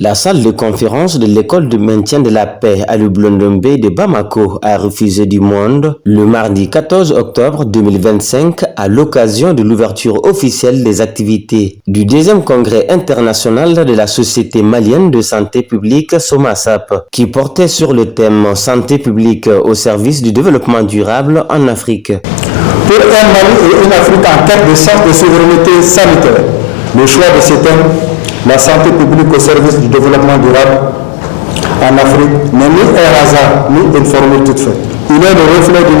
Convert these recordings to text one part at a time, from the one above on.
La salle de conférence de l'école de maintien de la paix à Lublondombe de Bamako a refusé du monde le mardi 14 octobre 2025 à l'occasion de l'ouverture officielle des activités du deuxième congrès international de la Société malienne de santé publique SOMASAP qui portait sur le thème santé publique au service du développement durable en Afrique. Pour un Mali et une Afrique en quête de sens de souveraineté sanitaire, le choix de ce thème, la santé publique au service du développement durable en Afrique, n'est ni un hasard ni une formule toute faite. Il est le reflet d'une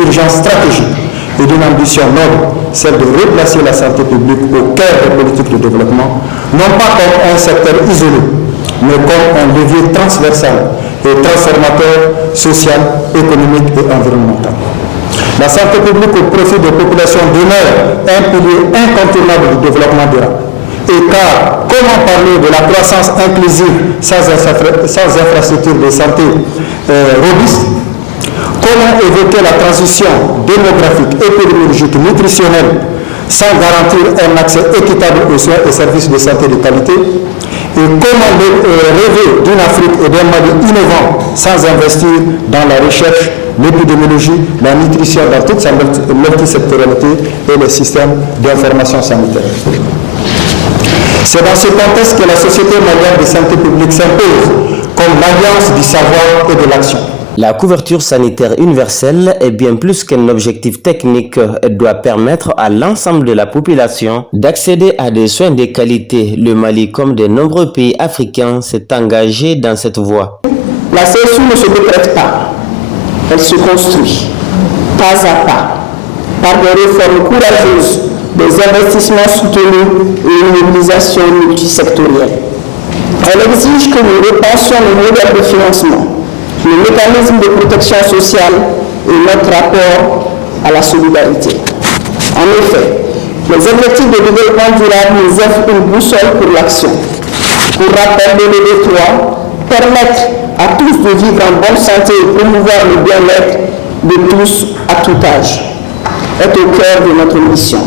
urgence stratégique et d'une ambition noble, celle de replacer la santé publique au cœur des politiques de développement, non pas comme un secteur isolé, mais comme un levier transversal et transformateur social, économique et environnemental. La santé publique au profit des populations demeure un pilier incontournable du développement durable. Et car, comment parler de la croissance inclusive sans infrastructure de santé robuste? Comment évoquer la transition démographique, épidémiologique, nutritionnelle sans garantir un accès équitable aux soins et services de santé de qualité? Et comment rêver d'une Afrique et d'un Mali innovant sans investir dans la recherche, l'épidémiologie, la nutrition dans toute sa multisectorialité et les systèmes d'information sanitaire? C'est dans ce contexte que la Société malienne de santé publique s'impose comme l'alliance du savoir et de l'action. La couverture sanitaire universelle est bien plus qu'un objectif technique. Elle doit permettre à l'ensemble de la population d'accéder à des soins de qualité. Le Mali, comme de nombreux pays africains, s'est engagé dans cette voie. La CSU ne se décrète pas, elle se construit, pas à pas, par des réformes courageuses, des investissements soutenus et une mobilisation multisectorielle. Elle exige que nous repensions le modèle de financement, le mécanisme de protection sociale et notre rapport à la solidarité. En effet, les objectifs de développement durable nous offrent une boussole pour l'action. Pour rappel de l'ED3, permettre à tous de vivre en bonne santé et promouvoir le bien-être de tous à tout âge est au cœur de notre mission.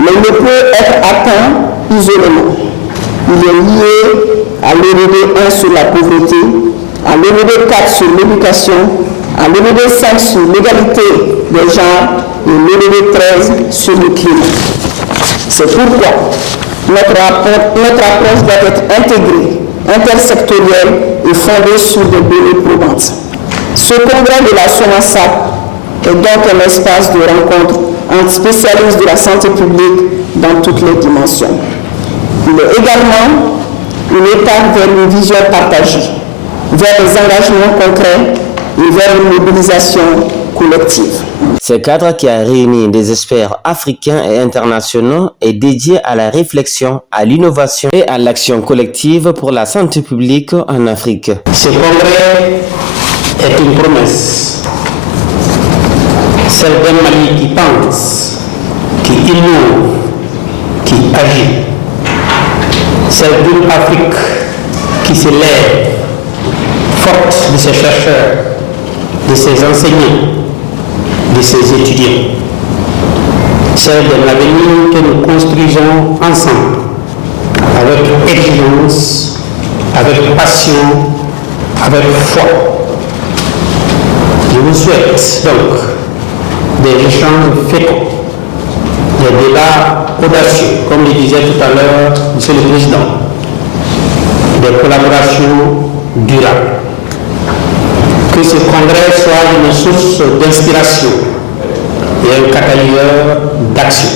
Mais il ne peut être atteint isolément. Il est lié à l'ED 1 sur la pauvreté, à l'ED 4 sur l'éducation, à l'ED 5 sur l'égalité des genres et l'ED 13 sur le climat. C'est pourquoi notre approche doit être intégrée, intersectorielle et fondée sur des données probantes. Ce congrès de la SOMASAP est donc un espace de rencontre entre spécialistes de la santé publique dans toutes les dimensions. Il est également une étape vers une vision partagée, vers des engagements concrets et vers une mobilisation collective. Ce cadre qui a réuni des experts africains et internationaux est dédié à la réflexion, à l'innovation et à l'action collective pour la santé publique en Afrique. Ce congrès est une promesse, celle d'un Mali qui pense, qui innove, qui agit, celle d'une Afrique qui se lève, forte de ses chercheurs, de ses enseignants, de ses étudiants, celle de l'avenir que nous construisons ensemble, avec exigence, avec passion, avec foi. Je vous souhaite donc des échanges féconds, des débats audacieux, comme le disait tout à l'heure M. le Président, des collaborations durables. Que ce congrès soit une source d'inspiration et un catalyseur d'action.